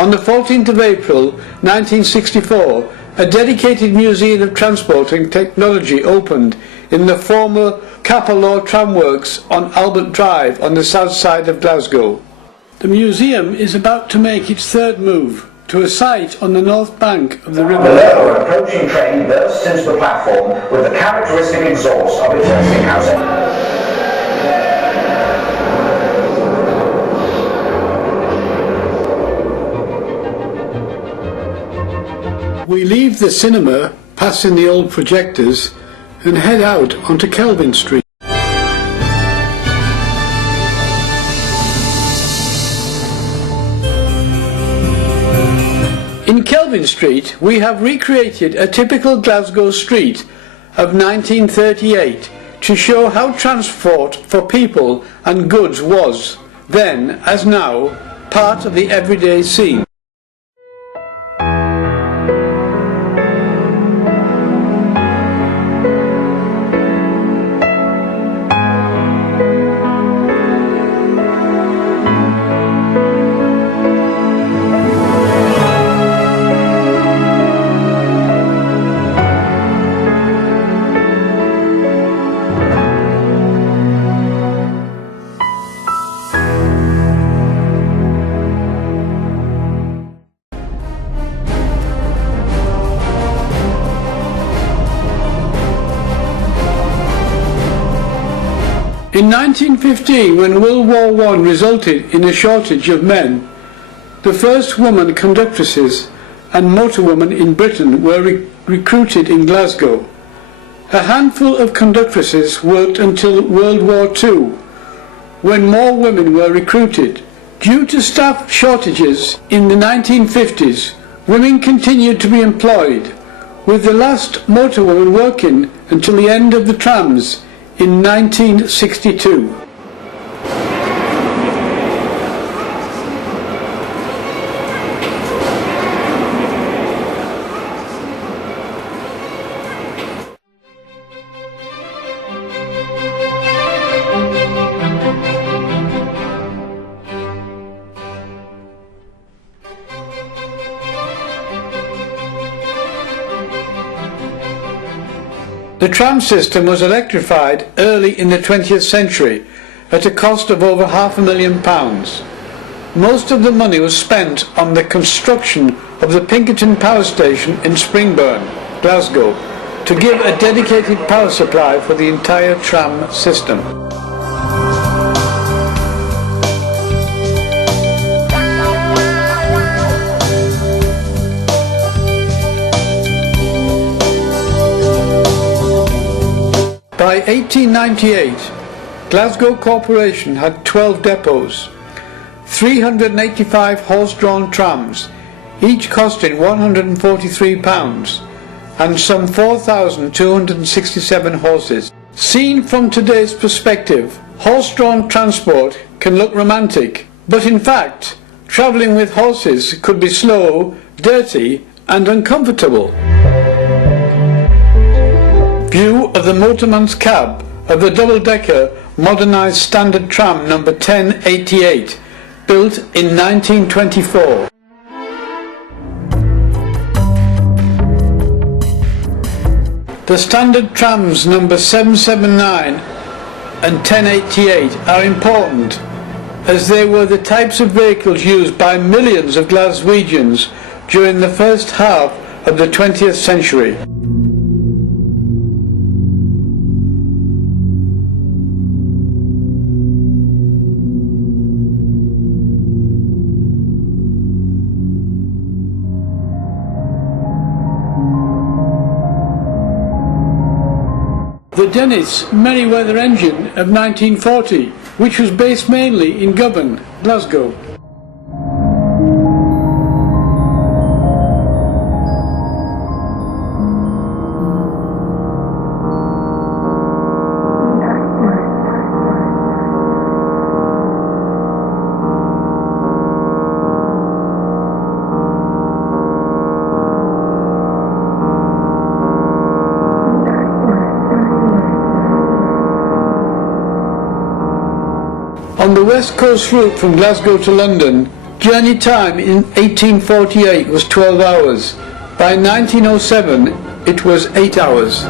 on the 14th of April 1964, a dedicated museum of transport and technology opened in the former Capelor tramworks on Albert Drive on the south side of Glasgow. The museum is about to make its third move to a site on the north bank of the river. The lower approaching train bursts into the platform with the characteristic exhaust of its nesting housing. We leave the cinema, passing the old projectors, and head out onto Kelvin Street. In Kelvin Street, we have recreated a typical Glasgow street of 1938 to show how transport for people and goods was, then as now, part of the everyday scene. In 1915, when World War I resulted in a shortage of men, the first woman conductresses and motorwomen in Britain were recruited in Glasgow. A handful of conductresses worked until World War II, when more women were recruited. Due to staff shortages in the 1950s, women continued to be employed, with the last motorwoman working until the end of the trams in 1962. The tram system was electrified early in the 20th century at a cost of over £500,000. Most of the money was spent on the construction of the Pinkerton Power Station in Springburn, Glasgow, to give a dedicated power supply for the entire tram system. By 1898, Glasgow Corporation had 12 depots, 385 horse-drawn trams, each costing £143, and some 4,267 horses. Seen from today's perspective, horse-drawn transport can look romantic, but in fact, travelling with horses could be slow, dirty, and uncomfortable. View of the motorman's cab of the double-decker modernised standard tram number 1088, built in 1924. The standard trams number 779 and 1088 are important, as they were the types of vehicles used by millions of Glaswegians during the first half of the 20th century. The Dennis Merryweather engine of 1940, which was based mainly in Govan, Glasgow. On the West Coast route from Glasgow to London, Journey time in 1848 was 12 hours. By 1907 it was 8 hours.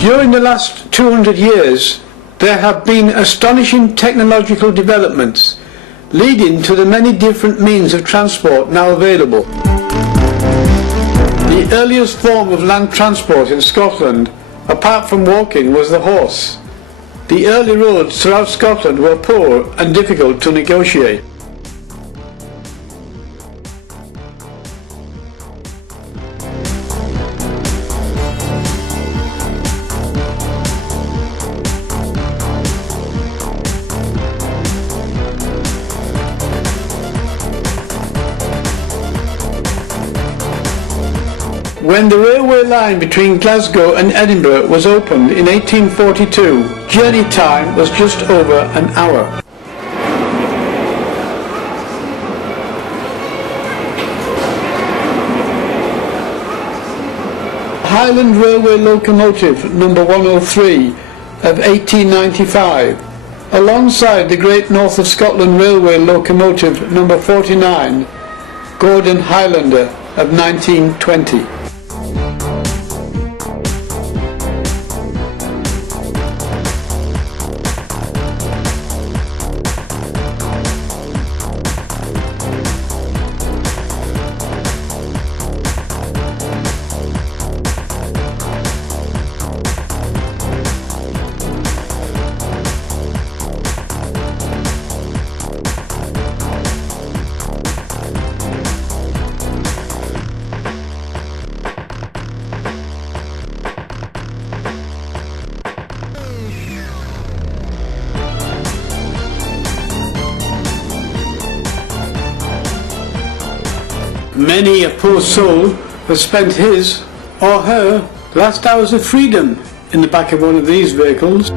During the last 200 years, there have been astonishing technological developments, leading to the many different means of transport now available. The earliest form of land transport in Scotland, apart from walking, was the horse. The early roads throughout Scotland were poor and difficult to negotiate. When the railway line between Glasgow and Edinburgh was opened in 1842, journey time was just over an hour. Highland Railway locomotive number 103 of 1895, alongside the Great North of Scotland Railway locomotive number 49, Gordon Highlander of 1920. Many a poor soul has spent his or her last hours of freedom in the back of one of these vehicles.